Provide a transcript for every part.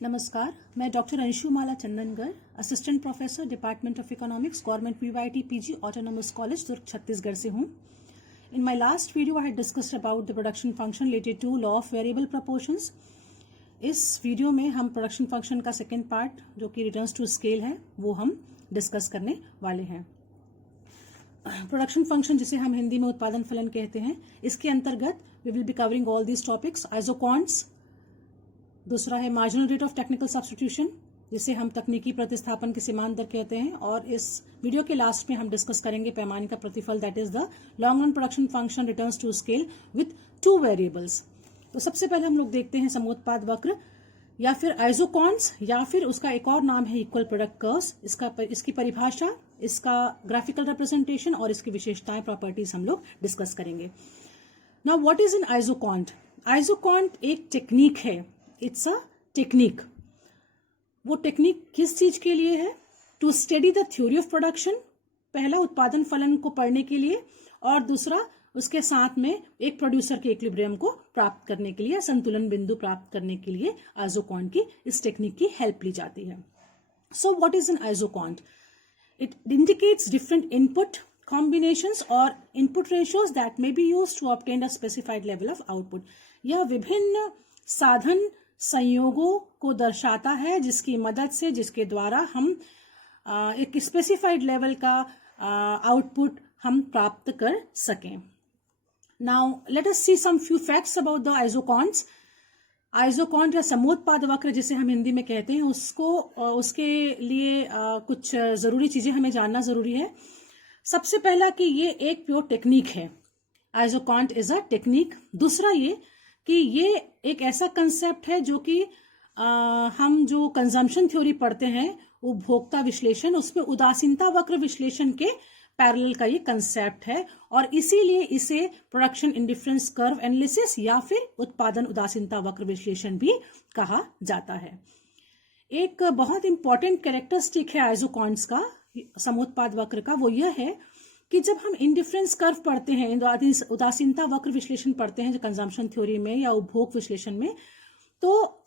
नमस्कार, मैं doctor Anshumala Chandnagar, assistant professor department of economics, government VYT PG autonomous college Durg Chhattisgarh से हूँ। In my last video I had discussed about the production function related to law of variable proportions. इस video में हम production function का second part जो कि returns to scale है वो हम डिस्कस करने वाले हैं। प्रोडक्शन फंक्शन जिसे हम हिंदी में उत्पादन फलन कहते हैं, इसके अंतर्गत we will be covering all these topics. Isoquants, दूसरा है marginal rate of technical substitution जिसे हम तकनीकी प्रतिस्थापन के सीमांत दर कहते हैं, और इस वीडियो के लास्ट में हम डिस्कस करेंगे पैमाने का प्रतिफल, that is the long run production function returns to scale with two variables. तो सबसे पहले हम लोग देखते हैं समोत्पाद वक्र या फिर आइसोकॉन्ट्स या फिर उसका एक और नाम है इक्वल प्रोडक्ट कर्व्स। इसकी परिभाषा, इसका ग्राफिकल रिप्रेजेंटेशन और इसकी विशेषताएं, प्रॉपर्टीज हम लोग डिस्कस करेंगे। Now what is an isoquant? Isoquant एक टेक्निक है, इट्स अ टेक्निक। वो टेक्निक किस चीज के लिए है? To study the theory of production, पहला उत्पादन फलन को पढ़ने के लिए, और दूसरा उसके साथ में एक प्रोड्यूसर के इक्विलिब्रियम को प्राप्त करने के लिए, संतुलन बिंदु प्राप्त करने के लिए आइसोकॉन्ट की इस टेक्निक की हेल्प ली जाती है। So what is an isoquant? It indicates different input combinations or input ratios that may be used to obtain a specified level of output। यह विभिन्न साधन संयोगों को दर्शाता है जिसकी मदद से, जिसके द्वारा हम एक स्पेसिफाइड लेवल का आउटपुट हम प्राप्त कर सकें। Now let us see some few facts about the isoquants. Isoquant या समोत्पाद वक्र जिसे हम हिंदी में कहते हैं, उसके लिए कुछ जरूरी चीजें हमें जानना जरूरी है। सबसे पहला कि ये एक प्योर टेक्निक है, आइसोकॉन्ट इज अ टेक्निक। दूसरा ये कि ये एक ऐसा कंसेप्ट है जो कि हम जो कंजम्पशन थ्योरी पढ़ते हैं, उपभोक्ता विश्लेषण, उसमें उदासीनता वक्र विश्लेषण के पैरेलल का ये कंसेप्ट है, और इसीलिए इसे प्रोडक्शन इंडिफरेंस कर्व एनालिसिस या फिर उत्पादन उदासीनता वक्र विश्लेषण भी कहा जाता है। एक बहुत इंपॉर्टेंट कैरेक्टरिस्टिक है आइसोकॉन्ट्स का, समोत्पाद वक्र का, वो यह है कि जब हम इंडिफरेंस कर्व पढ़ते हैं, उदासीनता वक्र विश्लेषण पढ़ते हैं जो कंजम्पशन थ्योरी में या उपभोग विश्लेषण में, तो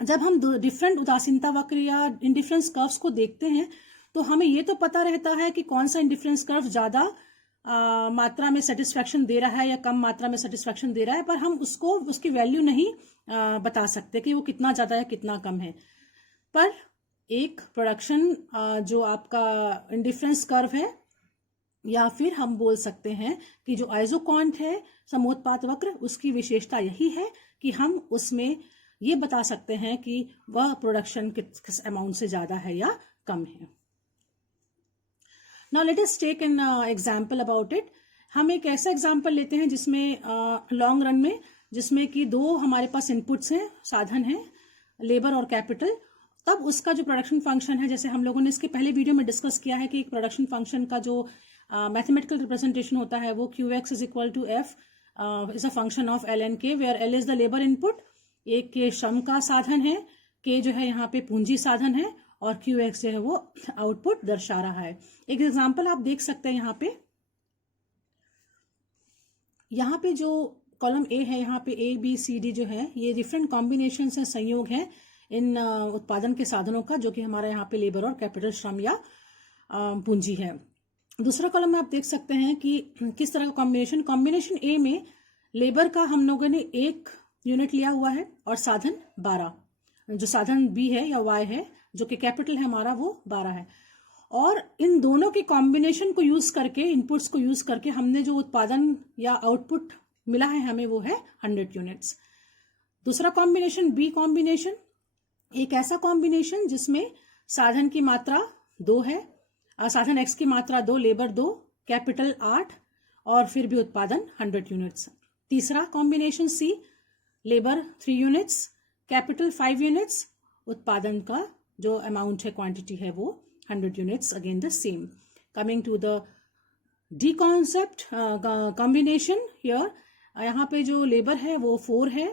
जब हम डिफरेंट उदासीनता वक्र या इंडिफरेंस कर्व्स को देखते हैं तो हमें ये तो पता रहता है कि कौन सा इंडिफरेंस कर्व ज्यादा मात्रा में सेटिस्फैक्शन दे रहा है या कम मात्रा में सेटिस्फैक्शन दे रहा है, पर हम उसकी वैल्यू नहीं बता सकते कि वो कितना ज्यादा है कितना कम है। पर एक प्रोडक्शन जो आपका इंडिफरेंस कर्व है, या फिर हम बोल सकते हैं कि जो आइसोकॉन्ट है समोत्पाद वक्र, उसकी विशेषता यही है कि हम उसमें ये बता सकते हैं कि वह प्रोडक्शन किस अमाउंट से ज्यादा है या कम है। Now let us take an example about it. हम एक ऐसा एग्जांपल लेते हैं जिसमें लॉन्ग रन में, जिसमें कि दो हमारे पास इनपुट्स हैं, साधन हैं, लेबर और कैपिटल। तब उसका जो प्रोडक्शन फंक्शन है, जैसे हम लोगों ने इसके पहले वीडियो में डिस्कस किया है कि एक प्रोडक्शन फंक्शन का जो मैथमेटिकल रिप्रेजेंटेशन होता है वो QX is equal to F is a function of L and K, where L is the labour input, एक के श्रम का साधन है, K जो है यहाँ पे पूंजी साधन है, और QX जो है वो आउटपुट दर्शा रहा है। एक एग्जांपल आप देख सकते हैं यहाँ पे जो कॉलम A है, यहाँ पे A B C D जो है, ये डिफरेंट कॉम्बिनेशन है, संयोग है इन उत्पादन के साधनों का, जो कि हमारा यहाँ पे लेबर और कैपिटल, श्रम या पूंजी है। दूसरा कॉलम में आप देख सकते हैं कि किस तरह का कॉम्बिनेशन A में लेबर का हम लोगों ने 1 यूनिट लिया हुआ है और साधन 12, जो साधन B है या Y है, जो कि कैपिटल है हमारा, वो 12 है। और इन दोनों के कॉम्बिनेशन को यूज करके, इनपुट्स को यूज करके हमने जो उत्पादन या आउटपुट मिला है हमें, वो है 100 यूनिट्स। दूसरा कॉम्बिनेशन B कॉम्बिनेशन, एक ऐसा कॉम्बिनेशन जिसमें साधन की मात्रा 2 है, साधन X की मात्रा 2, लेबर 2, कैपिटल 8, और फिर भी उत्पादन 100 यूनिट्स। तीसरा combination C, labour 3 units, capital 5 units, उत्पादन का जो अमाउंट है, क्वांटिटी है, वो 100 units, again the same. Coming to the D concept combination here, यहाँ पे जो लेबर है वो 4 है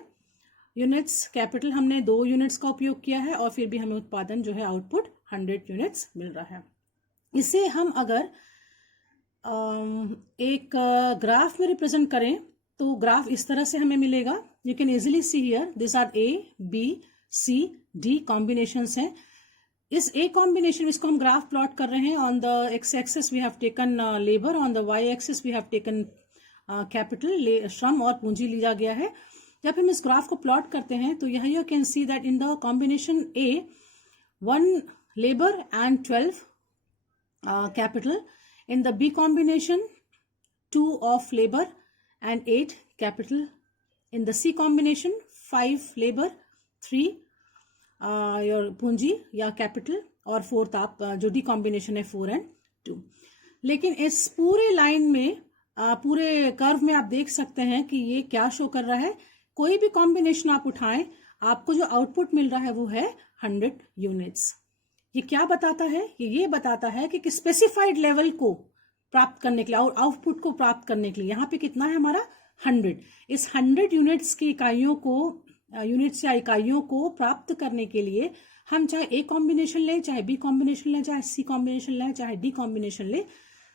यूनिट्स, कैपिटल हमने 2 यूनिट्स का उपयोग किया है, और फिर भी हमें उत्पादन जो है आउटपुट 100 यूनिट्स मिल रहा है। इसे हम अगर एक ग्राफ में रिप्रेजेंट करें तो ग्राफ इस तरह से हमें मिलेगा। You can easily see here, this are A, B, C, D combinations हैं। इस ए कॉम्बिनेशन, इसको हम ग्राफ प्लॉट कर रहे हैं। On the x axis we have taken labour, on the Y axis we have taken capital, श्रम और पूंजी लिया गया है। जब हम इस ग्राफ को प्लॉट करते हैं तो यह you can see that in the combination A 1 labour and 12 capital. In the B combination 2 of labor and 8 capital. In the C combination 5 labor 3 your पूंजी या कैपिटल, और 4th आप जो डी कॉम्बिनेशन है 4 and 2। लेकिन इस पूरे लाइन में पूरे कर्व में आप देख सकते हैं कि ये क्या शो कर रहा है। कोई भी कॉम्बिनेशन आप उठाएं, आपको जो आउटपुट मिल रहा है वो है 100 यूनिट्स। ये क्या बताता है? ये बताता है कि स्पेसिफाइड लेवल को प्राप्त करने के लिए और आउटपुट को प्राप्त करने के लिए यहाँ पे कितना है हमारा 100। इस 100 यूनिट्स की इकाइयों को, यूनिट्स या इकाइयों को प्राप्त करने के लिए हम चाहे ए कॉम्बिनेशन लें, चाहे बी कॉम्बिनेशन लें, चाहे सी कॉम्बिनेशन लें, चाहे डी कॉम्बिनेशन लें,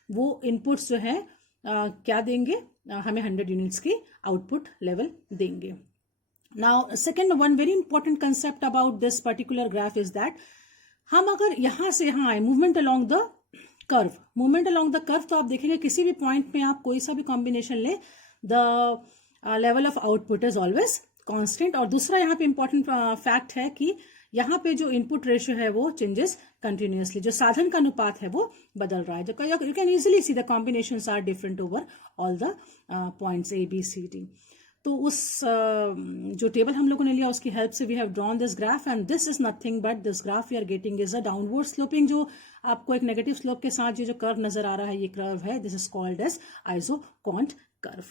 वो इनपुट्स जो है क्या देंगे, हमें 100 यूनिट्स की आउटपुट लेवल देंगे। Now second one very important concept about this particular graph is that हम अगर यहां से यहां आए, movement along the curve, movement along the curve, तो आप देखेंगे किसी भी पॉइंट में आप कोई सा भी कॉम्बिनेशन ले, the level of output is always constant. और दूसरा यहाँ पे इंपॉर्टेंट फैक्ट है कि यहाँ पे जो इनपुट रेशियो है वो चेंजेस कंटिन्यूअसली, जो साधन का अनुपात है वो बदल रहा है। जो you can easily see the combinations are different over all the points A B C D. तो उस जो टेबल हम लोगों ने लिया उसकी हेल्प से we have drawn this graph, and this is nothing but this graph we are getting is a downward sloping, जो आपको एक नेगेटिव स्लोप के साथ ये जो कर्व नजर आ रहा है, ये कर्व है, this is called as isoquant curve.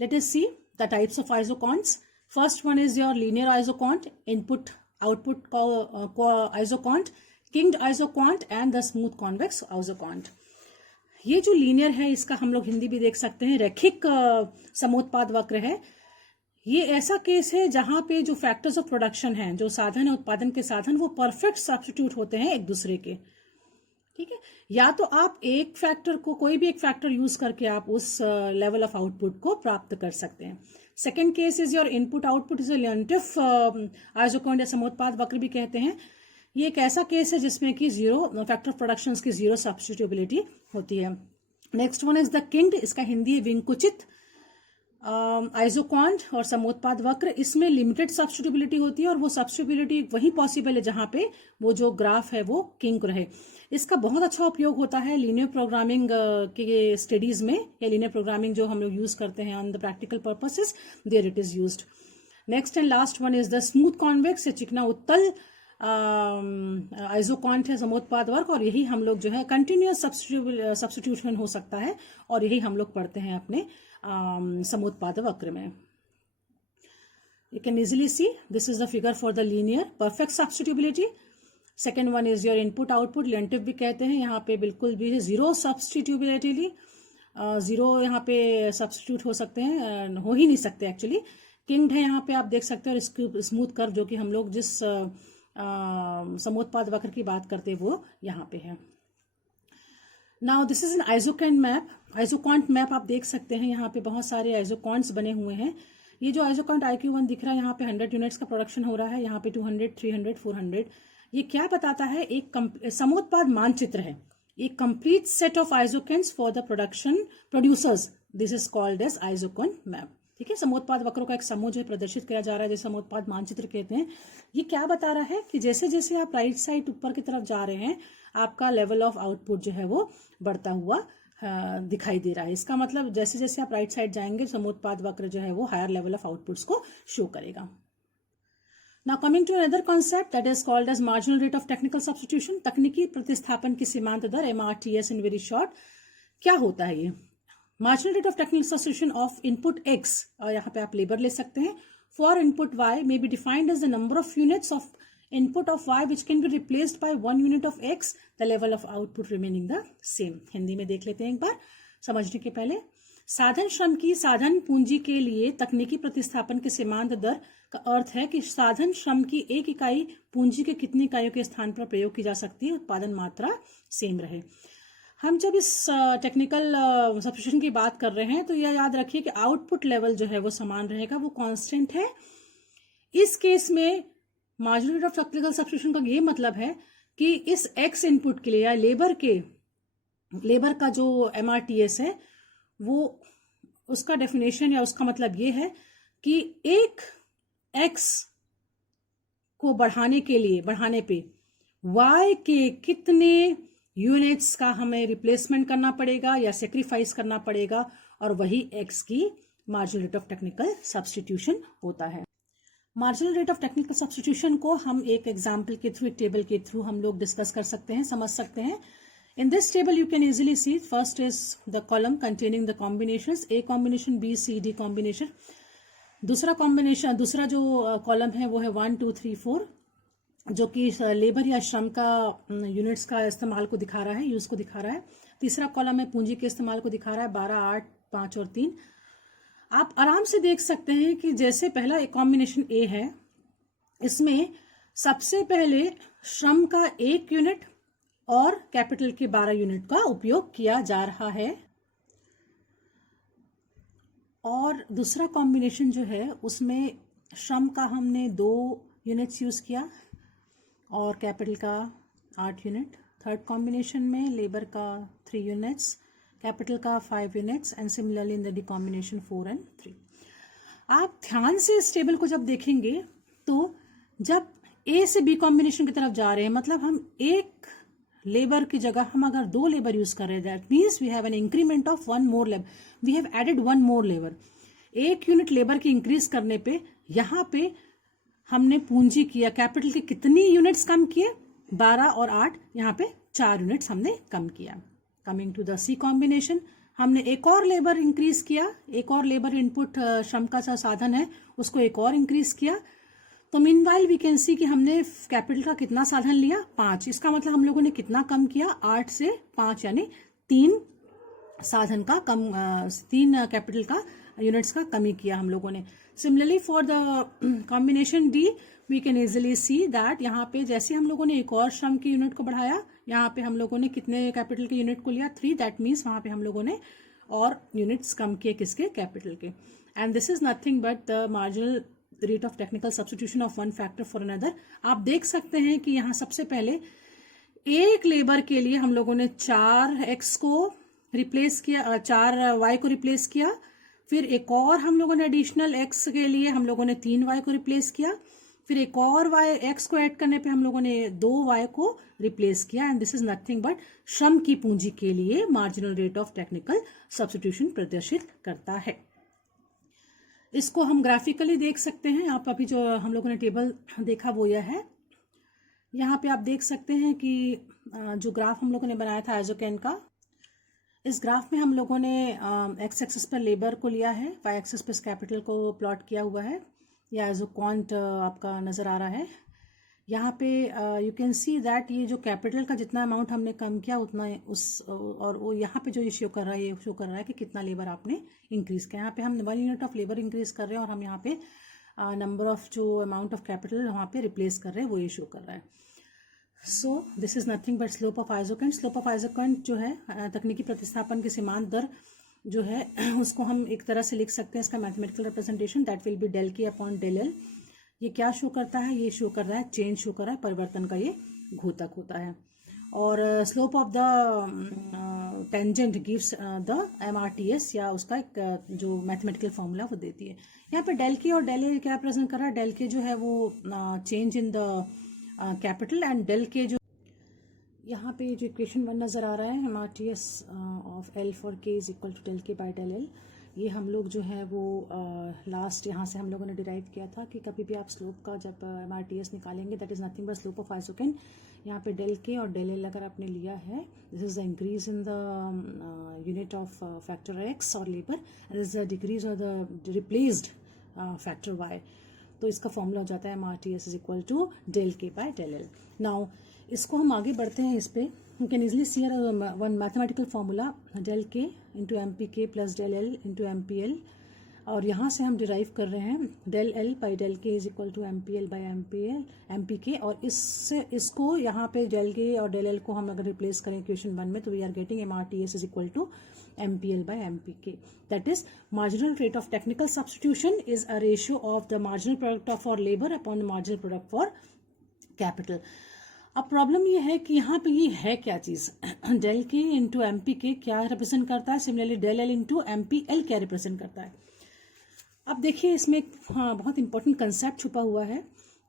Let us see the types of isoquants. First one is your linear isoquant, input output isoquant, kinked isoquant and the smooth convex isoquant. ये जो linear है इसका हम लोग हिंदी भी देख सकते हैं रैखिक समोत्पाद वक्र है। ये ऐसा केस है जहां पे जो फैक्टर्स ऑफ प्रोडक्शन हैं, जो साधन है उत्पादन के साधन, वो परफेक्ट सब्स्टिट्यूट होते हैं एक दूसरे के। ठीक है, या तो आप एक फैक्टर को, कोई भी एक फैक्टर यूज करके आप उस लेवल ऑफ आउटपुट को प्राप्त कर सकते हैं। Second case is your input output is Leontief isoquant या समोत्पाद वक्र भी कहते हैं। ये एक ऐसा केस है जिसमें कि जीरो फैक्टर ऑफ प्रोडक्शन की जीरो सब्स्टिट्यूबिलिटी होती है। नेक्स्ट वन इज द किंग्ड, इसका हिंदी है विंकुचित आइसोकॉन्ट और समोत्पाद वक्र। इसमें लिमिटेड सब्स्टिट्यूबिलिटी होती है और वो सब्स्टिट्यूबिलिटी वही पॉसिबल है जहां पे वो जो ग्राफ है वो किंग रहे। इसका बहुत अच्छा उपयोग होता है लीनियर प्रोग्रामिंग के स्टडीज में, या लीनियर प्रोग्रामिंग जो हम लोग यूज करते हैं on the practical purposes, there it is used. Next and last one is the smooth convex, चिकना उत्तल आइसोकॉन्ट है समोत्पाद वक्र, और यही हम लोग जो है कंटिन्यूअस सब्स्टिट्यूशन हो सकता है, और यही हम लोग पढ़ते हैं अपने समोत्पाद वक्र में। You can easily see this is the figure for the linear perfect substitutability. Second one is your input output, Leontief भी कहते हैं। यहाँ पे बिल्कुल भी जीरो सब्स्टिट्यूबिलिटी, जीरो यहाँ पे सब्स्टिट्यूट हो सकते हैं, हो ही नहीं सकते एक्चुअली। किंग्ड है यहाँ पे आप देख सकते हैं, और इसकी स्मूथ कर्व जो कि हम लोग जिस समोत्पाद वक्र की बात करते हैं वो यहाँ पे है। Now this is an isoquant map. Isoquant map आप देख सकते हैं, यहाँ पे बहुत सारे आइसोकॉन्ट्स बने हुए हैं। ये जो आइसोकॉन्ट IQ1 दिख रहा है, यहाँ पे 100 यूनिट्स का प्रोडक्शन हो रहा है, यहाँ पे 200, 300, 400। ये क्या बताता है? एक समोत्पाद मानचित्र है, एक complete set of isoquants for the producers. This is called as isoquant map. ठीक है, समोत्पाद वक्रों का एक समूह जो है प्रदर्शित किया जा रहा है, जैसे समोत्पाद मानचित्र कहते हैं। ये क्या बता रहा है कि जैसे जैसे आप राइट साइड ऊपर की तरफ जा रहे हैं, आपका लेवल ऑफ आउटपुट जो है वो बढ़ता हुआ दिखाई दे रहा है। इसका मतलब जैसे जैसे आप राइट साइड जाएंगे, समोत्पाद वक्र जो है वो हायर लेवल ऑफ आउटपुट्स को शो करेगा। Now coming to another concept that is called as marginal rate of technical substitution, तकनीकी प्रतिस्थापन की सीमांत दर, MRTS इन वेरी शॉर्ट। क्या होता है ये? Marginal rate of technical substitution of input X, और यहाँ पे आप लेबर ले सकते हैं, for input Y may be defined as the number of units of input of Y which can be replaced by 1 unit of X, the level of output remaining the same. Hindi में देख लेते हैं एक बार समझने के पहले। साधन श्रम की साधन पूंजी के लिए तकनीकी प्रतिस्थापन के सीमांत दर का अर्थ है कि साधन श्रम की एक इकाई पूंजी के कितनी इकाइयों के स्थान पर प्रयोग की जा सकती है, उत्पादन मात्रा सेम रहे। हम जब इस टेक्निकल सब्स्टिट्यूशन की बात कर रहे हैं तो यह याद रखिए कि आउटपुट लेवल जो है वो समान रहेगा, वो कांस्टेंट है। इस केस में marginal rate of technical substitution का ये मतलब है कि इस एक्स इनपुट के लिए या लेबर का जो MRTS है वो उसका डेफिनेशन या उसका मतलब ये है कि एक एक्स को बढ़ाने पे y के कितने यूनिट्स का हमें रिप्लेसमेंट करना पड़ेगा या सेक्रीफाइस करना पड़ेगा, और वही x की marginal rate of technical substitution होता है। Marginal rate of technical substitution को हम एक एग्जाम्पल के थ्रू, एक टेबल के थ्रू हम लोग डिस्कस कर सकते हैं, समझ सकते हैं। In this table you can easily see first is the column containing the combinations A combination, B C D combination। दूसरा जो कॉलम है वो है 1 2 3 4 जो कि लेबर या श्रम का यूनिट्स का इस्तेमाल को दिखा रहा है, यूज को दिखा रहा है। तीसरा कॉलम है पूंजी के इस्तेमाल को दिखा रहा है, 12 8 5 और 3। आप आराम से देख सकते हैं कि जैसे पहला एक कॉम्बिनेशन ए है, इसमें सबसे पहले श्रम का 1 यूनिट और कैपिटल के 12 यूनिट का उपयोग किया जा रहा है, और दूसरा कॉम्बिनेशन जो है उसमें श्रम का हमने 2 यूनिट्स यूज किया और कैपिटल का 8 यूनिट। थर्ड कॉम्बिनेशन में लेबर का 3 यूनिट्स, कैपिटल का 5 units, and similarly in the D combination 4 and 3। आप ध्यान से इस टेबल को जब देखेंगे तो जब ए से बी कॉम्बिनेशन की तरफ जा रहे हैं, मतलब हम एक लेबर की जगह हम अगर 2 लेबर यूज कर रहे हैं, that means we have an increment of 1 more labour, we have added 1 more labour. 1 unit labour की इंक्रीज करने पे यहाँ पे हमने पूंजी किया, कैपिटल के कितनी यूनिट्स कम किए, 12 और 8, यहाँ पे 4 यूनिट्स हमने कम किया। Coming to the C combination, हमने एक और लेबर इंक्रीज किया, एक और लेबर इनपुट श्रम का साधन है उसको एक और इंक्रीज किया। तो मीनवाइल वी कैन सी कि हमने कैपिटल का कितना साधन लिया, 5। इसका मतलब हम लोगों ने कितना कम किया, 8 से 5 यानी 3 साधन का कम, 3 कैपिटल का यूनिट्स का कमी किया हम लोगों ने। Similarly for the combination D we can easily see that यहाँ पे जैसे हम लोगों ने एक और श्रम के यूनिट को बढ़ाया, यहाँ पे हम लोगों ने कितने कैपिटल के यूनिट को लिया, 3। दैट मीन्स वहां पे हम लोगों ने और यूनिट्स कम किए, किसके, कैपिटल के। And this is nothing but the marginal rate of technical substitution of one factor for another. आप देख सकते हैं कि यहाँ सबसे पहले एक लेबर के लिए हम लोगों ने 4x को रिप्लेस किया, 4y को रिप्लेस किया, फिर एक और हम लोगों ने एडिशनल x के लिए हम लोगों ने 3y को रिप्लेस किया, फिर एक और x को ऐड करने पे हम लोगों ने 2y को रिप्लेस किया। And this is nothing but श्रम की पूंजी के लिए marginal rate of technical substitution प्रदर्शित करता है। इसको हम ग्राफिकली देख सकते हैं। आप अभी जो हम लोगों ने टेबल देखा वो यह है। यहाँ पे आप देख सकते हैं कि जो ग्राफ हम लोगों ने बनाया था आइजोकेन का, इस ग्राफ में हम लोगों ने एक्स एक्सिस पर लेबर को लिया है, वाई एक्सिस पर कैपिटल को प्लॉट किया हुआ है। या एज क्वांट आपका नज़र आ रहा है। यहाँ पे यू कैन सी दैट ये जो कैपिटल का जितना अमाउंट हमने कम किया उतना उस, और वो यहाँ पे जो ये शो कर रहा है, ये शो कर रहा है कि कितना लेबर आपने इंक्रीज किया। यहाँ पे हम 1 यूनिट ऑफ लेबर इंक्रीज कर रहे हैं और हम यहाँ पे नंबर ऑफ जो अमाउंट ऑफ कैपिटल वहाँ पे रिप्लेस कर रहे हैं वो ये शो कर रहा है। So this is nothing but slope of isoquant. Slope of isoquant जो है तकनीकी प्रतिस्थापन की सीमांत दर जो है उसको हम एक तरह से लिख सकते हैं, इसका mathematical representation that will be del K upon del L. ये क्या शो करता है, ये शो कर रहा है चेंज शो कर रहा है, परिवर्तन का ये घोतक होता है। और slope of the tangent gives the MRTS या उसका एक जो मैथमेटिकल फॉर्मूला वो देती है। यहाँ पे डेल के और डेल ए क्या प्रेजेंट कर रहा है, डेल के जो है वो change in the capital, and del K जो यहाँ पे जो इक्वेशन 1 नज़र आ रहा है MRTS of L for K is equal to del K by del L, ये हम लोग जो है वो लास्ट यहाँ से हम लोगों ने डिराइव किया था कि कभी भी आप स्लोप का जब MRTS निकालेंगे that is nothing but slope of isoquant. यहाँ पे डेल के और डेल एल अगर आपने लिया है, this is the increase in the unit of factor x or labour, and this is the decrease or the replaced factor y. तो इसका फॉर्मूला हो जाता है MRTS is equal to del K by del L. Now इसको हम आगे बढ़ते हैं, इस पे you can easily see one mathematical formula del K into MPK plus del L into MPL, और यहाँ से हम डिराइव कर रहे हैं del L by del K is equal to MPL by MPK, और इससे इसको यहाँ पे डेल के और डेल एल को हम अगर रिप्लेस करें इक्वेशन 1 में तो we are getting MRTS is equal to MPL by MPK. That is, marginal rate of technical substitution is a ratio of the marginal product of our labor upon the marginal product for capital. अब problem ये है कि यहाँ पे ये है क्या चीज, डेल के इंटू एमपी के क्या रिप्रेजेंट करता है, similarly del L into MP L क्या रिप्रेजेंट करता है. अब देखिए इसमें बहुत इंपॉर्टेंट कंसेप्ट छुपा हुआ है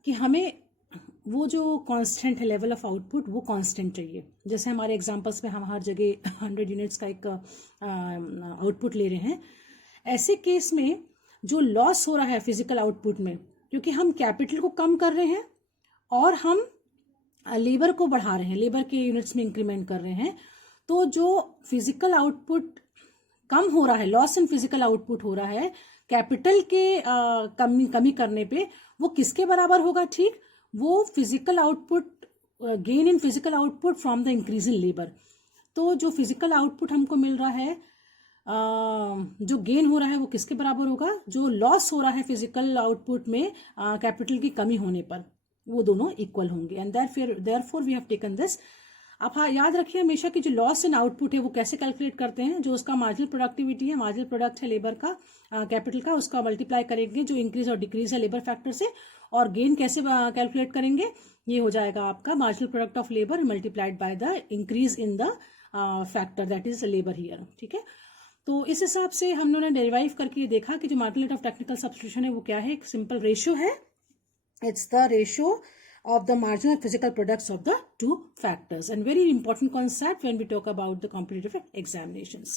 कि हमें वो जो कांस्टेंट है लेवल ऑफ आउटपुट वो कांस्टेंट चाहिए. जैसे हमारे एग्जांपल्स में हम हर जगह 100 यूनिट्स का एक आउटपुट ले रहे हैं. ऐसे केस में जो लॉस हो रहा है फिजिकल आउटपुट में, क्योंकि हम कैपिटल को कम कर रहे हैं और हम लेबर को बढ़ा रहे हैं, लेबर के यूनिट्स में इंक्रीमेंट कर रहे हैं, तो जो फिजिकल आउटपुट कम हो रहा है, लॉस इन फिजिकल आउटपुट हो रहा है कैपिटल के कमी करने पे, वो किसके बराबर होगा? ठीक, वो physical output, gain in physical output from the increase in labour. तो जो फिजिकल आउटपुट हमको मिल रहा है, जो गेन हो रहा है वो किसके बराबर होगा? जो लॉस हो रहा है फिजिकल आउटपुट में कैपिटल की कमी होने पर, वो दोनों इक्वल होंगे. And therefore we have taken this. आप याद रखिए हमेशा कि जो लॉस इन आउटपुट है वो कैसे कैलकुलेट करते हैं. जो उसका मार्जिनल प्रोडक्टिविटी है, मार्जिनल प्रोडक्ट है लेबर का, कैपिटल का, उसका मल्टीप्लाई करेंगे जो इंक्रीज और डिक्रीज है लेबर फैक्टर से. और गेन कैसे कैलकुलेट करेंगे? ये हो जाएगा आपका marginal product of labour multiplied by the increase in the factor that is labour here. ठीक है, तो इस हिसाब से हम लोगों ने डेरिवाइव करके देखा कि जो marginal rate of technical substitution है वो क्या है. एक सिंपल रेशियो है. It's the ratio of the marginal physical products of the two factors, and very important concept when we talk about the competitive examinations.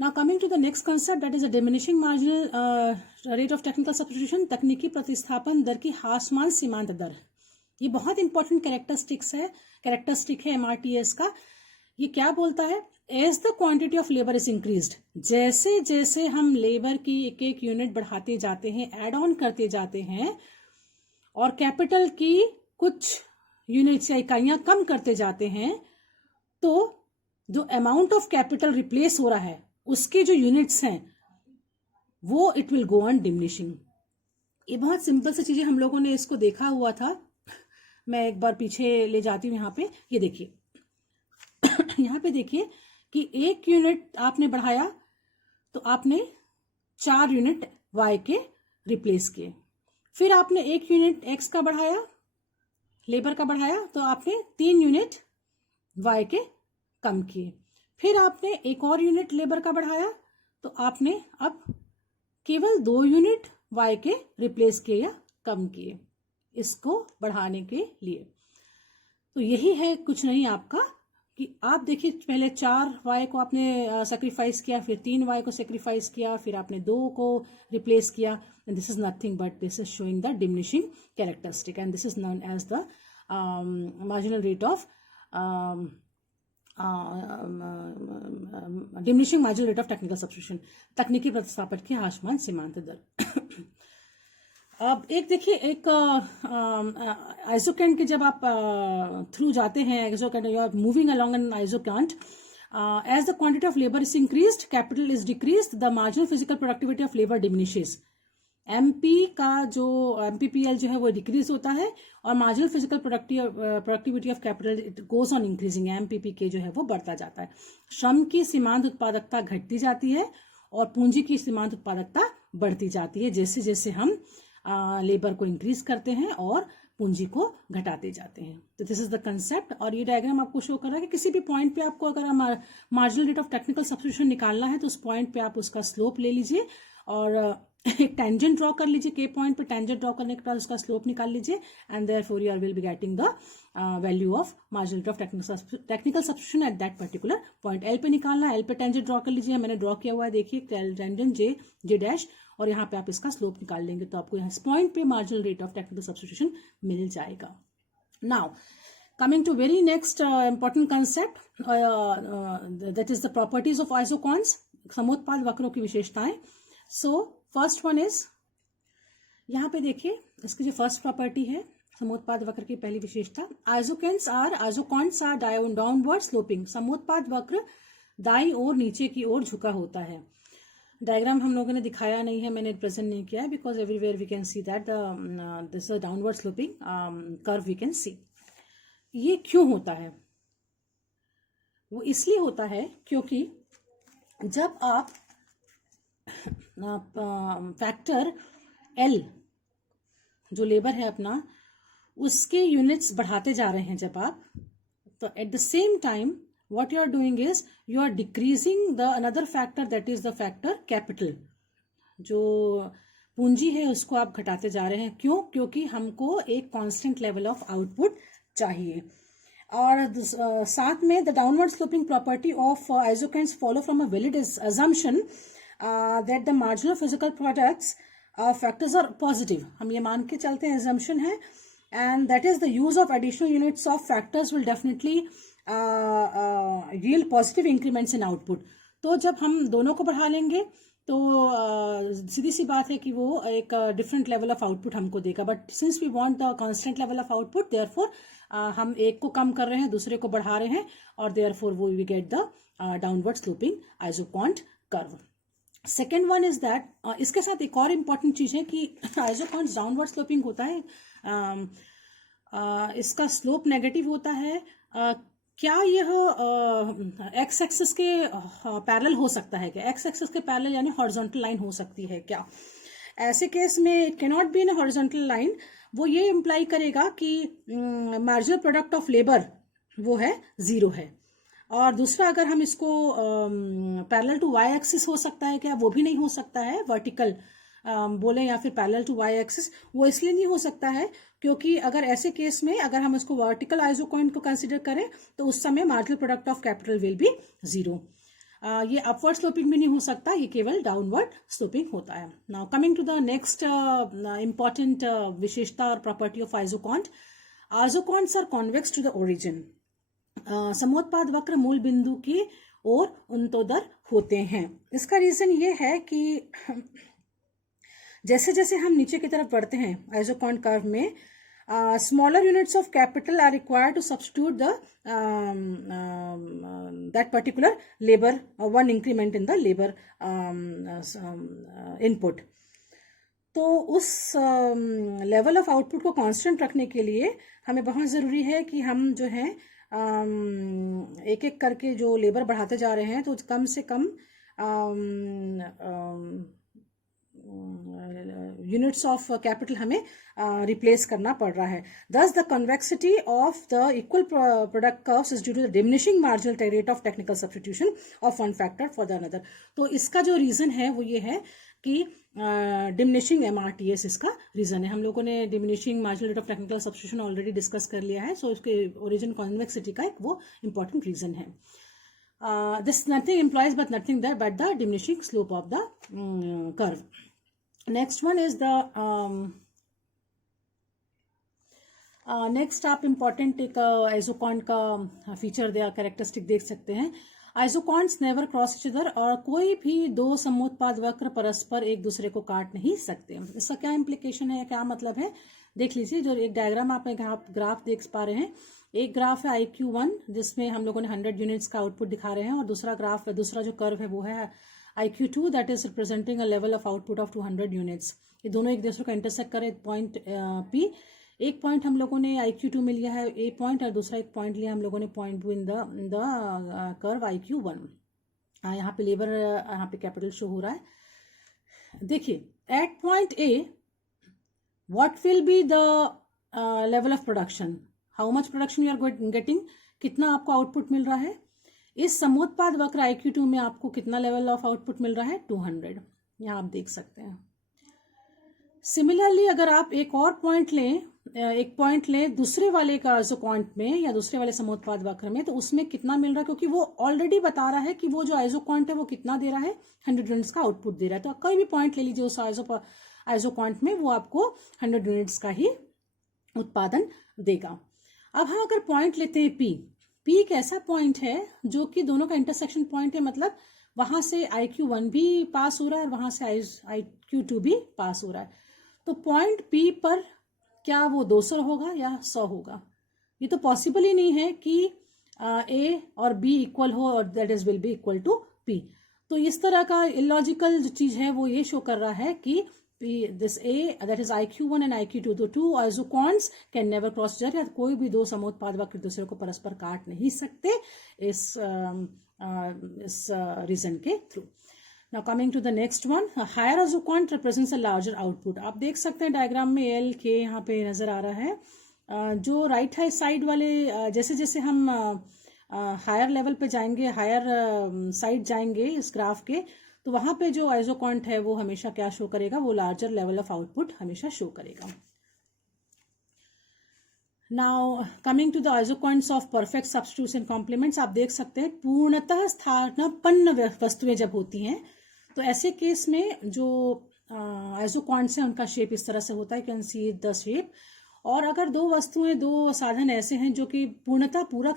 Now coming to the next concept, that is a diminishing marginal rate of technical substitution, तकनीकी प्रतिस्थापन दर की ह्रासमान सीमांत दर. ये बहुत important characteristic है MRTS का. ये क्या बोलता है? As the quantity of labour is increased, जैसे जैसे हम लेबर की एक एक यूनिट बढ़ाते जाते हैं, एड ऑन करते जाते हैं, और कैपिटल की कुछ यूनिट्स या इकाइयां कम करते जाते हैं, तो जो अमाउंट ऑफ कैपिटल रिप्लेस हो रहा है उसके जो यूनिट्स हैं वो it will go on diminishing. ये बहुत सिंपल सी चीजें हम लोगों ने इसको देखा हुआ था. मैं एक बार पीछे ले जाती हूँ. यहाँ पे ये देखिए, यहाँ पे देखिए कि एक यूनिट आपने बढ़ाया तो आपने 4 यूनिट Y के रिप्लेस किए. फिर आपने एक यूनिट X का बढ़ाया, लेबर का बढ़ाया, तो आपने 3 यूनिट Y के कम किए. फिर आपने एक और यूनिट लेबर का बढ़ाया तो आपने अब केवल 2 यूनिट Y के रिप्लेस किए या कम किए इसको बढ़ाने के लिए. तो यही है, कुछ नहीं आपका, कि आप देखिए पहले 4Y को आपने सेक्रीफाइस किया, फिर 3Y को सेक्रीफाइस किया, फिर आपने 2 को रिप्लेस किया. And this is nothing but this is showing the diminishing characteristic, and this is known as the marginal rate of diminishing marginal rate of technical substitution, तकनीकी प्रतिस्थापन की ह्रासमान सीमांत दर. अब एक देखिए, एक आइसोकेंट के जब आप थ्रू जाते हैं, isoquant you are moving along an isoquant, as the quantity of labour is increased, capital is decreased, the marginal physical productivity of labour diminishes. MP का जो एमपीपीएल जो है वो डिक्रीज होता है, और marginal physical productivity of capital it goes on increasing, MPP के जो है वो बढ़ता जाता है. श्रम की सीमांत उत्पादकता घटती जाती है और पूंजी की सीमांत उत्पादकता बढ़ती जाती है, जैसे जैसे हम लेबर को इंक्रीज करते हैं और पूंजी को घटाते जाते हैं. तो दिस इज द कंसेप्ट. और ये डायग्राम आपको शो कर रहा है कि किसी भी पॉइंट पे आपको अगर marginal rate of technical substitution निकालना है तो उस पॉइंट पे आप उसका स्लोप ले लीजिए और एक टेंजेंट ड्रॉ कर लीजिए. के पॉइंट पे टेंजेंट ड्रॉ करने के बाद उसका स्लोप निकाल लीजिए, and therefore you will be getting the value of marginal rate of technical substitution at that particular point. L पे निकालना है, एल पे टेंजेंट ड्रॉ कर लीजिए. मैंने ड्रॉ किया हुआ है, देखिए टेंजेंट जे डैश, और यहाँ पे आप इसका स्लोप निकाल लेंगे तो आपको यहाँ इस पॉइंट पे marginal rate of technical substitution मिल जाएगा. Now coming to very next important concept, that is the properties of isoquants, समोत्पाद वक्रों की विशेषताएं. सो फर्स्ट वन इज, यहाँ पे देखिए इसकी जो फर्स्ट प्रॉपर्टी है समोत्पाद वक्र की पहली विशेषता, आइसोकॉन्स आर डाउनवर्ड स्लोपिंग. समोत्पाद वक्र दाई ओर नीचे की ओर झुका होता है. डायग्राम हम लोगों ने दिखाया नहीं है, मैंने प्रेजेंट नहीं किया है, because everywhere we can see that this downward sloping curve we can see. ये क्यों होता है? वो इसलिए होता है क्योंकि जब आप फैक्टर एल जो लेबर है अपना, उसके यूनिट्स बढ़ाते जा रहे हैं जब आप, तो at the same time what you are doing is you are decreasing the another factor, that is the factor capital. जो पूंजी है उसको आप घटाते जा रहे हैं. क्यों? क्योंकि हमको एक कांस्टेंट लेवल ऑफ आउटपुट चाहिए. और साथ में the downward sloping property of isoquants follow from a valid assumption that the marginal physical products factors are positive. हम ये मान के चलते हैं, assumption है, and that is the use of additional units of factors will definitely yield positive increments in output. तो जब हम दोनों को बढ़ा लेंगे तो सीधी सी बात है कि वो एक डिफरेंट लेवल ऑफ आउटपुट हमको देगा. But since we want the constant level of output, therefore हम एक को कम कर रहे हैं, दूसरे को बढ़ा रहे हैं, और देयरफॉर वो we get the downward sloping isoquant curve. Second one is that, इसके साथ एक और इम्पॉर्टेंट चीज है कि आइसोकांट डाउनवर्ड स्लोपिंग होता है, इसका स्लोप नेगेटिव होता है. क्या यह एक्स एक्सिस के पैरेलल हो सकता है? क्या एक्स एक्सिस के पैरेलल यानी हॉरिजॉन्टल लाइन हो सकती है क्या? ऐसे केस में it can not be in horizontal line. वो ये इम्प्लाई करेगा कि मार्जिनल प्रोडक्ट ऑफ लेबर वो है जीरो है. और दूसरा, अगर हम इसको पैरेलल टू वाई एक्सिस हो सकता है क्या? वो भी नहीं हो सकता है. वर्टिकल बोले या फिर पैरेलल टू वाई एक्सिस, वो इसलिए नहीं हो सकता है क्योंकि अगर ऐसे केस में अगर हम इसको वर्टिकल आइसोकाइंट को कंसीडर करें तो उस समय marginal product of capital will be zero. ये अपवर्ड स्लोपिंग भी नहीं हो सकता, ये केवल डाउनवर्ड स्लोपिंग होता है. Now coming to the next important विशेषता और property of isoquant. Isoquants are convex to the origin. समोत्पाद वक्र मूल बिंदु की ओर उन्नतोदर होते हैं. इसका रीजन ये है कि जैसे जैसे हम नीचे की तरफ बढ़ते हैं आइसोकांट कर्व में, smaller units of capital are required to substitute the that particular labour, one increment in the labour input. तो उस लेवल ऑफ आउटपुट को कांस्टेंट रखने के लिए हमें बहुत ज़रूरी है कि हम जो है एक एक करके जो लेबर बढ़ाते जा रहे हैं तो कम से कम यूनिट्स ऑफ कैपिटल हमें रिप्लेस करना पड़ रहा है. Thus the convexity of the equal product curves is due to the diminishing marginal rate of technical substitution of one factor for the another. तो इसका जो रीजन है वो ये है कि डिमिनिशिंग MRTS इसका रीजन है. हम लोगों ने diminishing marginal rate of technical substitution already discuss कर लिया है. सो इसके ओरिजिन कन्वेक्सिटी का एक वो इंपॉर्टेंट रीजन है. This nothing implies but nothing there but the diminishing slope of the curve. Next one is the next आप important एक आइसोकांट का फीचर या कैरेक्टरिस्टिक देख सकते हैं. आइसोकांट्स नेवर क्रॉस इच अदर, और कोई भी दो समोत्पाद वक्र परस्पर एक दूसरे को काट नहीं सकते. इसका क्या इम्प्लीकेशन है, क्या मतलब है, देख लीजिए. जो एक डायग्राम आप ग्राफ देख पा रहे हैं, एक ग्राफ है IQ1 जिसमें हम लोगों ने 100 यूनिट्स का आउटपुट दिखा रहे हैं, और दूसरा ग्राफ, दूसरा जो कर्व है वो है IQ2 that is representing a level of output of 200 units. ये दोनों एक दूसरे को इंटरसेक्ट करे पॉइंट P. एक पॉइंट हम लोगों ने IQ2 में लिया है A पॉइंट, और दूसरा एक पॉइंट लिया हम लोगों ने point B in the curve IQ1. यहाँ पे लेबर, यहाँ पे कैपिटल शो हो रहा है. देखिए, at point A what will be the level of production, how much production you are getting, कितना आपको आउटपुट मिल रहा है. इस समोत्पाद वक्र IQ2 में आपको कितना लेवल ऑफ आउटपुट मिल रहा है, 200. यहाँ आप देख सकते हैं. सिमिलरली अगर आप एक और पॉइंट लें, एक पॉइंट लें दूसरे वाले का आइसोकांट में या दूसरे वाले समोत्पाद वक्र में, तो उसमें कितना मिल रहा है, क्योंकि वो ऑलरेडी बता रहा है कि वो जो आइसोकांट है वो कितना दे रहा है, 100 यूनिट्स का आउटपुट दे रहा है. तो कोई भी पॉइंट ले लीजिए उस आइसोकांट में, वो आपको 100 यूनिट्स का ही उत्पादन देगा. अब हम अगर पॉइंट लेते हैं P एक ऐसा पॉइंट है जो कि दोनों का इंटरसेक्शन पॉइंट है, मतलब वहां से IQ1 भी पास हो रहा है और वहां से IQ2 भी पास हो रहा है. तो पॉइंट P पर क्या वो 200 होगा या 100 होगा? ये तो पॉसिबल ही नहीं है कि A और B इक्वल हो और that is will be equal to P. तो इस तरह का इलॉजिकल जो चीज है वो ये शो कर रहा है कि this A, that is IQ1 and IQ2, the two isoquants can never cross each other. कोई भी दो समोत्पाद वक्र दूसरे को परस्पर काट नहीं सकते इस रीजन के through. Now coming to the next one, a higher isoquant represents a larger output. आप देख सकते हैं डायग्राम में L K यहाँ पे नजर आ रहा है. जो राइट हैंड साइड वाले जैसे जैसे हम हायर लेवल पे जाएंगे, हायर साइड जाएंगे इस ग्राफ के, तो वहां पे जो आइसोक्वांट है वो हमेशा क्या शो करेगा, वो लार्जर लेवल ऑफ आउटपुट हमेशा शो करेगा. Now coming to the isoquants of perfect substitution complements, आप देख सकते हैं पूर्णतः स्थानापन्न वस्तुएं जब होती हैं तो ऐसे केस में जो आइसोक्वांट्स हैं उनका शेप इस तरह से होता है, कैन सी द शेप. और अगर दो वस्तुएं, दो साधन ऐसे हैं जो कि पूर्णतः पूरक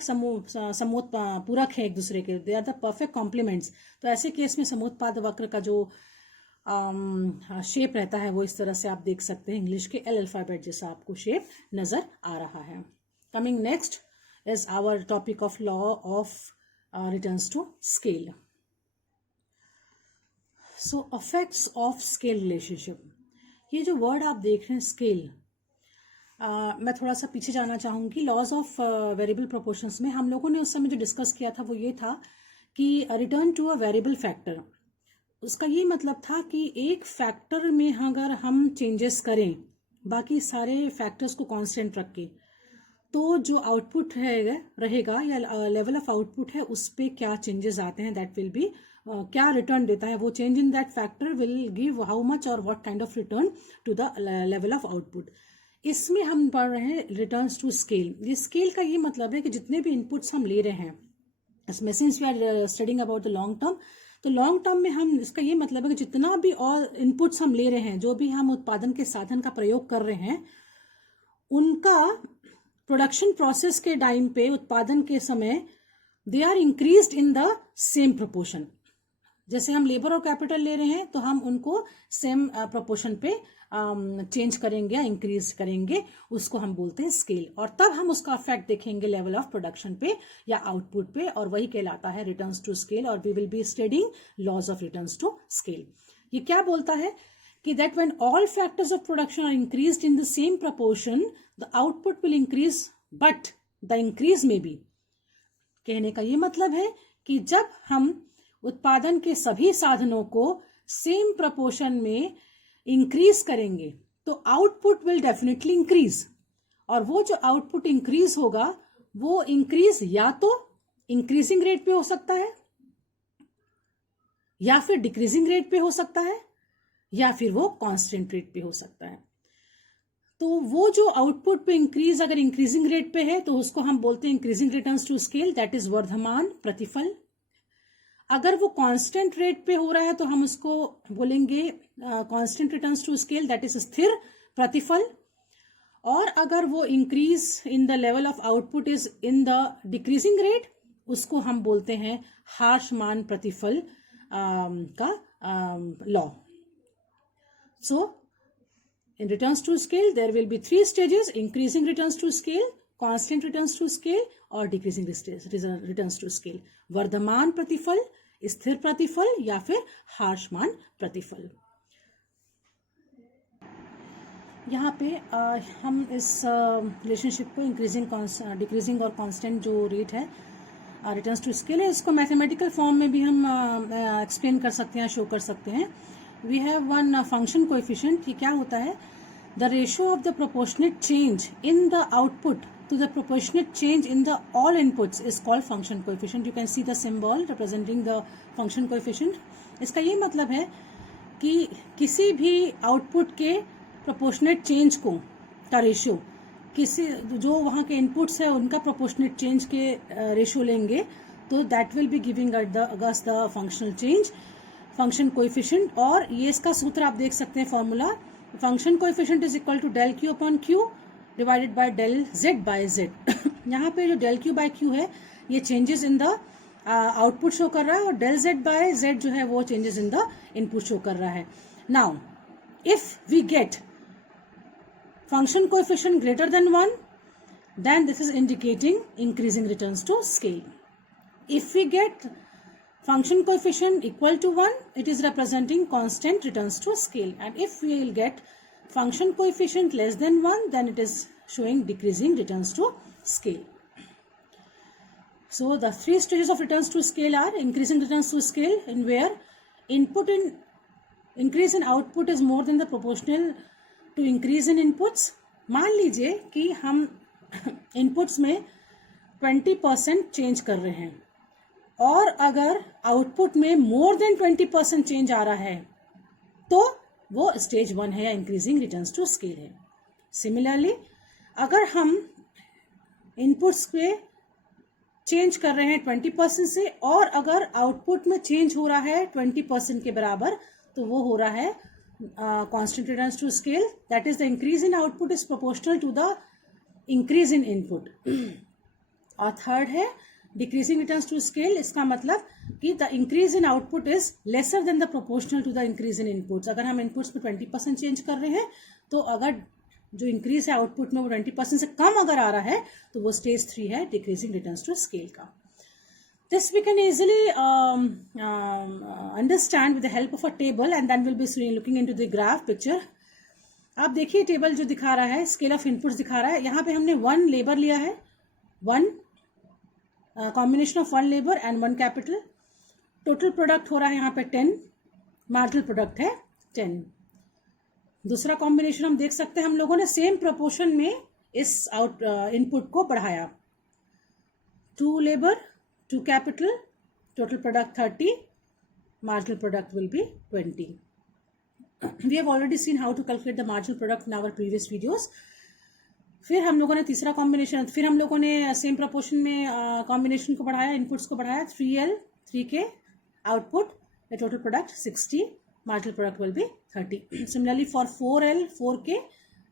पूरक है एक दूसरे के, they are the perfect complements, तो ऐसे केस में समोत्पाद वक्र का जो शेप रहता है वो इस तरह से आप देख सकते हैं, इंग्लिश के एल अल्फाबेट जैसा आपको शेप नजर आ रहा है. Coming next is our topic of law of returns to scale. So effects of scale relationship, ये जो वर्ड आप देख रहे हैं स्केल, मैं थोड़ा सा पीछे जाना चाहूंगी. लॉज ऑफ वेरिएबल प्रोपोर्शंस में हम लोगों ने उस समय जो डिस्कस किया था वो ये था कि return to a variable factor, उसका ये मतलब था कि एक फैक्टर में अगर हम चेंजेस करें बाकी सारे फैक्टर्स को कांस्टेंट रख के, तो जो आउटपुट रहेगा या लेवल ऑफ आउटपुट है उस पर क्या चेंजेस आते हैं, दैट विल बी क्या रिटर्न देता है वो change in that factor will give how much और what kind of return to the level of output. इसमें हम पढ़ रहे हैं रिटर्न्स टू स्केल. ये स्केल का ये मतलब है कि जितने भी इनपुट्स हम ले रहे हैं इसमें, since we are studying about the long term, तो लॉन्ग टर्म में हम, इसका ये मतलब है कि जितना भी और इनपुट्स हम ले रहे हैं, जो भी हम उत्पादन के साधन का प्रयोग कर रहे हैं, उनका प्रोडक्शन प्रोसेस के टाइम पे, उत्पादन के समय, they are increased in the same proportion. जैसे हम लेबर और कैपिटल ले रहे हैं तो हम उनको सेम प्रोपोर्शन पे चेंज करेंगे या इंक्रीज करेंगे, उसको हम बोलते हैं स्केल. और तब हम उसका इफेक्ट देखेंगे लेवल ऑफ प्रोडक्शन पे या आउटपुट पे, और वही कहलाता है रिटर्न्स टू स्केल. और we will be studying laws of returns to scale. ये क्या बोलता है कि that when all factors of production are increased in the same proportion the output will increase but the increase में बी. कहने का ये मतलब है कि जब हम उत्पादन के सभी साधनों को सेम प्रोपोर्शन में इंक्रीज करेंगे तो आउटपुट विल डेफिनेटली इंक्रीज. और वो जो आउटपुट इंक्रीज होगा वो इंक्रीज या तो इंक्रीजिंग रेट पे हो सकता है, या फिर डिक्रीजिंग रेट पे हो सकता है, या फिर वो कांस्टेंट रेट पे हो सकता है. तो वो जो आउटपुट पे इंक्रीज अगर इंक्रीजिंग रेट पे है तो उसको हम बोलते हैं increasing returns to scale, that is वर्धमान प्रतिफल. अगर वो कांस्टेंट रेट पे हो रहा है तो हम उसको बोलेंगे constant returns to scale, that is स्थिर प्रतिफल. और अगर वो increase in the level of output is in the decreasing rate, उसको हम बोलते हैं हार्षमान प्रतिफल का law. So in returns to scale there will be three stages: increasing returns to scale, constant returns to scale और decreasing returns to scale. वर्धमान प्रतिफल, स्थिर प्रतिफल या फिर हार्षमान प्रतिफल. यहाँ पे हम इस रिलेशनशिप को इंक्रीजिंग, डिक्रीजिंग और कांस्टेंट जो रेट है रिटर्न्स टू स्केल है, इसको मैथमेटिकल फॉर्म में भी हम एक्सप्लेन कर सकते हैं, शो कर सकते हैं. We have one function coefficient. ये क्या होता है? The ratio of the proportionate change in the output to the proportionate change in the all inputs is called function coefficient. You can see the symbol representing the function coefficient. इसका ये मतलब है कि किसी भी आउटपुट के proportionate change को का रेशियो, किसी जो वहाँ के इनपुट्स है उनका proportionate change के रेशियो लेंगे तो that will be giving us the functional change, function coefficient. और ये इसका सूत्र आप देख सकते हैं, formula. Function coefficient is equal to del Q upon Q divided by del Z by Z. यहाँ पे जो डेल क्यू बाय क्यू है ये changes in the output show कर रहा है, और डेल जेड बाय जेड जो है वो changes in the input show कर रहा है. Now if we get function coefficient greater than 1 then this is indicating increasing returns to scale. If we get function coefficient equal to 1, it is representing constant returns to scale, and if we will get function coefficient less than 1, then it is showing decreasing returns to scale. So the three stages of returns to scale are increasing returns to scale, in where input in increase in output is more than the proportional to increase in inputs. मान लीजिए कि हम inputs में 20% change कर रहे हैं और अगर आउटपुट में मोर देन 20% चेंज आ रहा है तो वो स्टेज 1 है या इंक्रीजिंग रिटर्न्स टू स्केल है. सिमिलरली अगर हम इनपुट्स पे चेंज कर रहे हैं 20% से और अगर आउटपुट में चेंज हो रहा है 20% के बराबर तो वो हो रहा है constant returns to scale. That is, the increase in output is proportional to the increase in input. और थर्ड है decreasing returns to scale. इसका मतलब कि the increase in output is lesser than the proportional to the increase in inputs. अगर हम inputs में 20% change कर रहे हैं तो अगर जो इंक्रीज है आउटपुट में वो 20% से कम अगर आ रहा है तो वो स्टेज 3 है डिक्रीजिंग रिटर्न्स टू स्केल का. This we can easily understand with the help of a table, and then we'll be looking into the graph picture. आप देखिए टेबल जो दिखा रहा है स्केल ऑफ इनपुट्स दिखा रहा है. यहाँ पे हमने 1 लेबर लिया है, 1 combination of 1 labour and 1 capital. Total product हो रहा है यहाँ पे 10, मार्जिनल प्रोडक्ट है 10. दूसरा कॉम्बिनेशन हम देख सकते हैं हम लोगों ने सेम प्रोपोर्शन में इस इनपुट को बढ़ाया. 2 labour 2 capital, total product 30, marginal product will be 20. We have already seen how to calculate the marginal product in our previous videos. फिर हम लोगों ने तीसरा कॉम्बिनेशन, फिर हम लोगों ने सेम प्रोपोर्शन में कॉम्बिनेशन को बढ़ाया, इनपुट्स को बढ़ाया. 3L 3K output, the total product 60, marginal product will be 30. Similarly for 4L 4K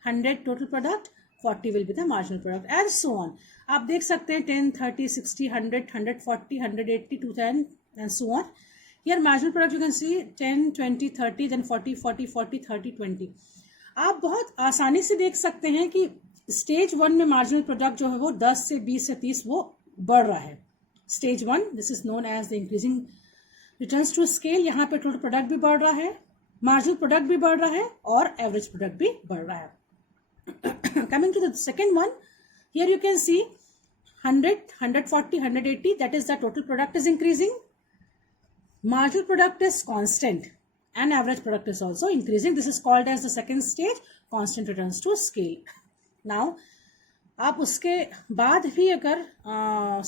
100 total product, 40 will be the marginal product, and so on. आप देख सकते हैं 10, 30, 60, 100, 140, 180, 210 and so on. Here marginal product you can see 10, 20, 30, then 40, 40, 40, 30, 20. आप बहुत आसानी से देख सकते हैं कि स्टेज 1 में मार्जिनल प्रोडक्ट जो है वो 10 से 20 से 30 वो बढ़ रहा है. Stage 1, this is known as the increasing returns to scale. यहाँ पे टोटल प्रोडक्ट भी बढ़ रहा है, मार्जिनल प्रोडक्ट भी बढ़ रहा है और एवरेज प्रोडक्ट भी बढ़ रहा है. Coming to the second one, here you can see 100, 140, 180, that is the total product is increasing. Marginal product is constant and average product is also increasing. This is called as the second stage, constant returns to scale. Now, आप उसके बाद भी अगर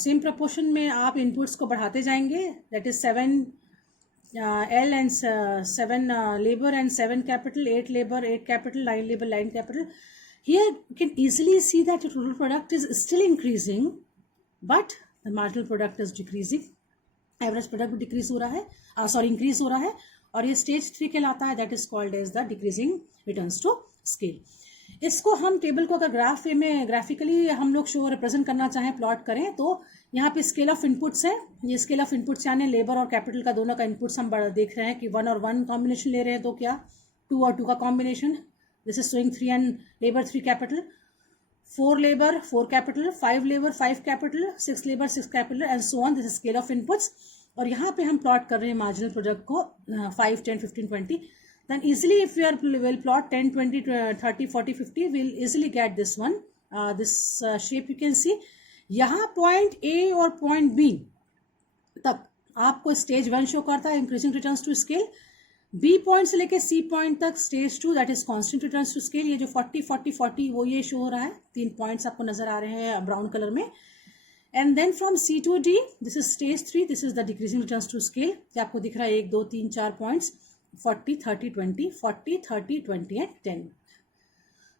same proportion में आप inputs को बढ़ाते जाएंगे, that is 7 L and 7 labor and 7 capital, 8 labor, 8 capital, 9 labor, 9 capital. Here you can easily see that the total product is still increasing, but the marginal product is decreasing. Average product भी decrease हो रहा है, increase हो रहा है, और ये stage 3 कहलाता है, that is called as the decreasing returns to scale. इसको हम टेबल को अगर ग्राफ वे में ग्राफिकली हम लोग शो रिप्रेजेंट करना चाहें, प्लॉट करें, तो यहाँ पे स्केल ऑफ इनपुट्स है. ये स्केल ऑफ इनपुट्स यानी लेबर और कैपिटल का दोनों का इनपुट्स हम देख रहे हैं कि 1 और 1 कॉम्बिनेशन ले रहे हैं तो क्या 2 और 2 का combination. This is showing 3 and labor 3 capital, 4 labor 4 capital, 5 labor 5 capital, 6 labor 6 capital and so on. This is scale of inputs. और यहाँ पे हम प्लॉट कर रहे हैं मार्जिनल प्रोडक्ट को 5, 10, 15, 20. Then easily if we will plot 10, 20, 30, 40, 50, we'll easily get this one. This shape you can see. यहाँ point A और point B तक आपको स्टेज 1 शो करता है increasing returns to scale. B point से लेके C पॉइंट तक stage 2 that is constant returns to scale. ये जो 40 40 40 वो ये शो हो रहा है, 3 पॉइंट्स आपको नजर आ रहे हैं ब्राउन कलर में. And then from C to D this is stage 3, this is the decreasing returns to scale. ये आपको दिख रहा है 1 2 3 4 points 40 30 20 40 30 20 and 10.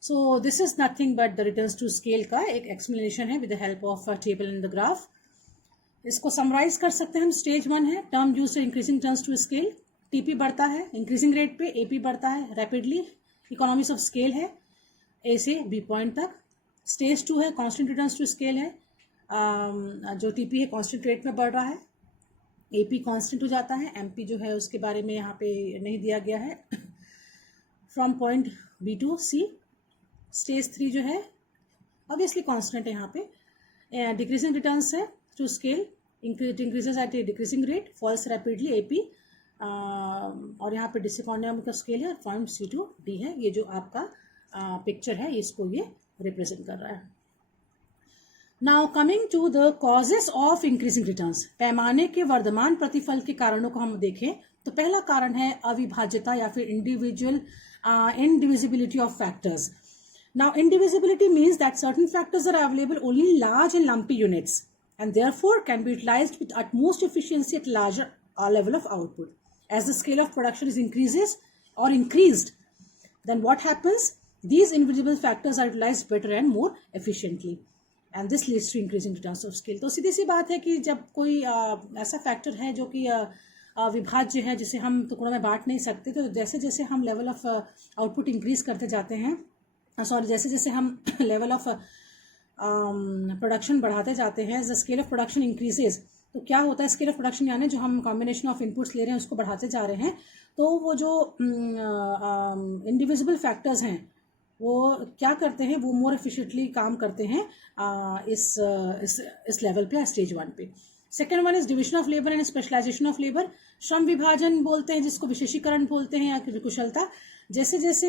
So this is nothing but the returns to scale का एक एक्सप्लेनेशन है with the help of table in the graph. इसको summarise कर सकते हैं हम. स्टेज 1 है term used increasing returns to scale. TP बढ़ता है इंक्रीजिंग रेट पे, एपी बढ़ता है रैपिडली, इकोनॉमिक्स ऑफ स्केल है ए से बी पॉइंट तक. स्टेज 2 है कांस्टेंट रिटर्न्स टू स्केल है, जो टीपी है कांस्टेंट रेट में बढ़ रहा है, एपी कांस्टेंट हो जाता है, एमपी जो है उसके बारे में यहाँ पे नहीं दिया गया है. From point B to C. Stage 3 जो है ऑब्वियसली कांस्टेंट है यहाँ पे. डिक्रीजिंग रिटर्न्स है to scale increases at a decreasing rate, falls rapidly AP, और यहाँ पे डिसइकोनॉमी का स्केल है, फॉर्म C2D है। ये जो आपका पिक्चर है इसको ये रिप्रेजेंट कर रहा है। Now coming to the causes of increasing returns, पैमाने के वर्धमान प्रतिफल के कारणों को हम देखें तो पहला कारण है अविभाज्यता या फिर indivisibility of factors. Now indivisibility means that certain factors are available only in large and lumpy units and therefore can be utilized with utmost efficiency at larger level of output. As the scale of production is increased, then what happens? These invisible factors are utilized better and more efficiently. And this leads to increasing returns of scale. तो सीधी सी बात है कि जब कोई ऐसा factor है जो कि विभाज्य है, जिसे हम टुकड़ों में बांट नहीं सकते, तो जैसे जैसे हम लेवल ऑफ आउटपुट इंक्रीज करते जाते हैं, जैसे जैसे हम लेवल ऑफ प्रोडक्शन बढ़ाते जाते हैं, the scale of production increases, तो क्या होता है, स्केल ऑफ प्रोडक्शन यानी जो हम कॉम्बिनेशन ऑफ इनपुट्स ले रहे हैं उसको बढ़ाते जा रहे हैं, तो वो जो इंडिविजिबल फैक्टर्स हैं वो क्या करते हैं, वो मोर एफिशिएंटली काम करते हैं इस लेवल पे, स्टेज 1 पे। Second one is division of labour and specialisation of labour, श्रम विभाजन बोलते हैं जिसको, विशेषीकरण बोलते हैं या कुशलता। जैसे जैसे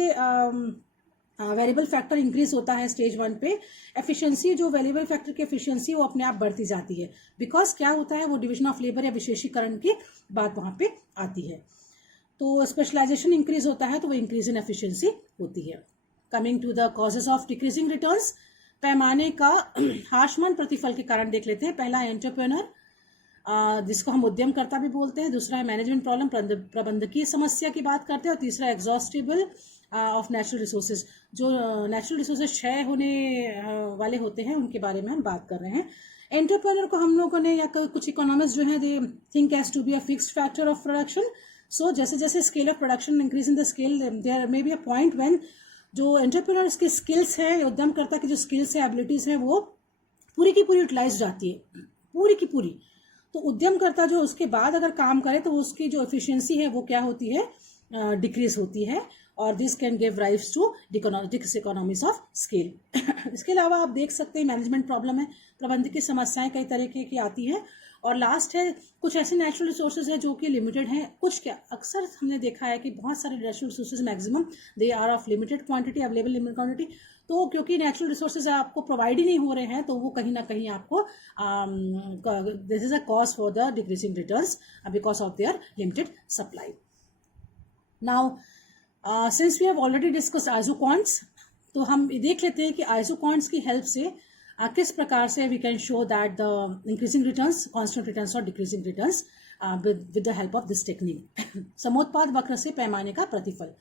वेरिएबल फैक्टर इंक्रीज होता है स्टेज 1 पे, एफिशिएंसी, जो वेरिएबल फैक्टर की एफिशिएंसी वो अपने आप बढ़ती जाती है, बिकॉज क्या होता है, वो डिविजन ऑफ लेबर या विशेषीकरण की बात वहां पे आती है। तो स्पेशलाइजेशन इंक्रीज होता है तो वो इंक्रीज इन एफिशिएंसी होती है। Coming to the causes of decreasing returns, पैमाने का हाशमान प्रतिफल के कारण देख लेते हैं। पहला है एंटरप्रेन्योर, जिसको हम उद्यमकर्ता भी बोलते हैं। दूसरा है मैनेजमेंट प्रॉब्लम, प्रबंधकीय समस्या की बात करते हैं। और तीसरा एग्जॉस्टिबल ऑफ नेचुरल रिसोर्सेज, जो नेचुरल रिसोर्सेज क्षय होने वाले होते हैं उनके बारे में हम बात कर रहे हैं। एंटरप्रेन्योर को हम लोगों ने, या कुछ इकोनॉमिस्ट जो है, they think as to be a fixed factor of production. So जैसे जैसे scale of production increase in the scale, there may be a point when जो एंटरप्रेन्योर्स के स्किल्स हैं, उद्यमकर्ता की जो स्किल्स है, एबिलिटीज हैं, वो पूरी की पूरी यूटिलाइज जाती है, पूरी की पूरी। तो उद्यमकर्ता जो उसके बाद अगर काम करे तो उसकी जो एफिशिएंसी है वो क्या होती है, डिक्रीज होती है, और this can give rise to economies of scale. इसके अलावा आप देख सकते हैं मैनेजमेंट प्रॉब्लम है, प्रबंधन की समस्याएं कई तरीके की आती हैं। और लास्ट है, कुछ ऐसे नेचुरल रिसोर्सेज हैं जो कि लिमिटेड हैं। कुछ क्या, अक्सर हमने देखा है कि बहुत सारे natural resources maximum they are of limited quantity, available limited quantity. तो क्योंकि नेचुरल रिसोर्सेज आपको प्रोवाइड ही नहीं हो रहे हैं, तो वो कहीं ना कहीं आपको this is a cause for the decreasing returns because of their limited supply. Now since we have already discuss isoquants, तो हम देख लेते हैं कि आइसोकॉन्ट्स की हेल्प से किस प्रकार से we can show that the increasing returns, constant returns और decreasing returns with the help of this technique. समोत्पाद वक्र से पैमाने का प्रतिफल।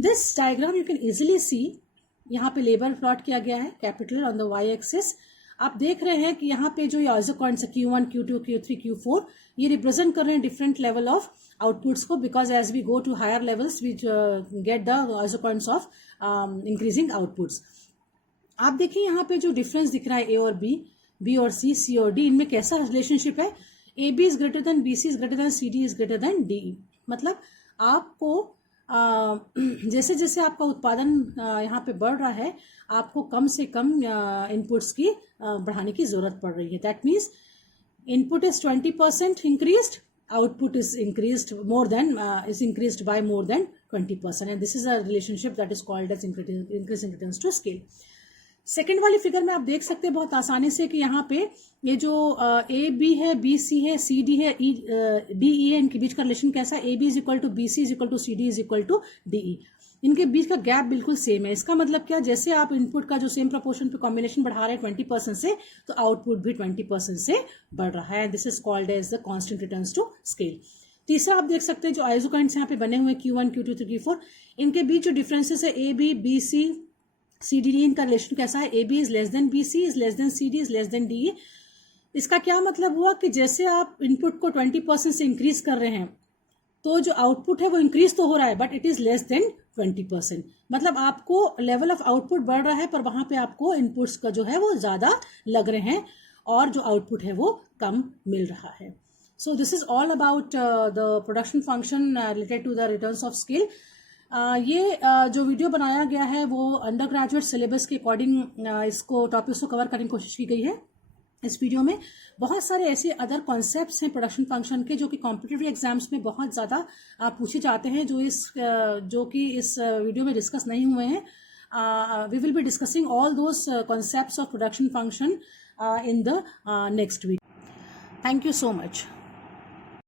This diagram you can easily see, यहाँ पे लेबर प्लॉट किया गया है, capital on the Y axis. आप देख रहे हैं कि यहाँ पे जो आइसोकॉन्ट्स Q1, Q2, Q3, Q4, ये रिप्रेजेंट कर रहे हैं डिफरेंट लेवल ऑफ आउटपुट्स को, because as we go to higher levels we get the isoquants of increasing outputs. आप देखिए यहाँ पे जो डिफरेंस दिख रहा है ए और बी और सी और डी, इनमें कैसा रिलेशनशिप है, A B is greater than B C is greater than C D is greater than D. मतलब आपको जैसे जैसे आपका उत्पादन यहाँ पे बढ़ रहा है, आपको कम से कम इनपुट्स की बढ़ाने की जरूरत पड़ रही है। That means input is 20% increased, output is increased more than is increased by more than 20%, and this is a relationship that is called as increasing returns to scale. Second वाली फिगर में आप देख सकते हैं बहुत आसानी से कि यहाँ पे ये जो ए बी है, बी सी है, सी डी है, डी ई है, इनके बीच का रिलेशन कैसा है, A B is equal to B C is equal to C D is equal to D E. इनके बीच का गैप बिल्कुल सेम है। इसका मतलब क्या, जैसे आप इनपुट का जो सेम प्रपोर्शन पे कॉम्बिनेशन बढ़ा रहे हैं 20% से, तो आउटपुट भी 20% से बढ़ रहा है। This is called as the constant returns to scale. तीसरा आप देख सकते हैं जो आइसोकॉन्ट्स यहाँ पे बने हुए Q1, Q2, Q4, इनके बीच जो डिफरेंसेस है A B, B C, C D D, इनका रिलेशन कैसा है, A B is less than B C is less than C D is less than D E. इसका क्या मतलब हुआ कि जैसे आप इनपुट को 20% से इंक्रीज कर रहे हैं, तो जो आउटपुट है वो इंक्रीज तो हो रहा है but it is less then 20%। मतलब आपको लेवल ऑफ आउटपुट बढ़ रहा है पर वहां पे आपको इनपुट्स का जो है वो ज्यादा लग रहे हैं और जो आउटपुट है वो कम मिल रहा है। So this is all about the production function related to the returns of scale. ये जो वीडियो बनाया गया है वो अंडर ग्रेजुएट सिलेबस के अकॉर्डिंग इसको टॉपिक्स को कवर करने की कोशिश की गई है। इस वीडियो में बहुत सारे ऐसे अदर कॉन्सेप्ट्स हैं प्रोडक्शन फंक्शन के जो कि कॉम्पिटिटिव एग्जाम्स में बहुत ज़्यादा पूछे जाते हैं, जो कि इस वीडियो में डिस्कस नहीं हुए हैं. We will be discussing all those concepts of production function in the next video. Thank you so much.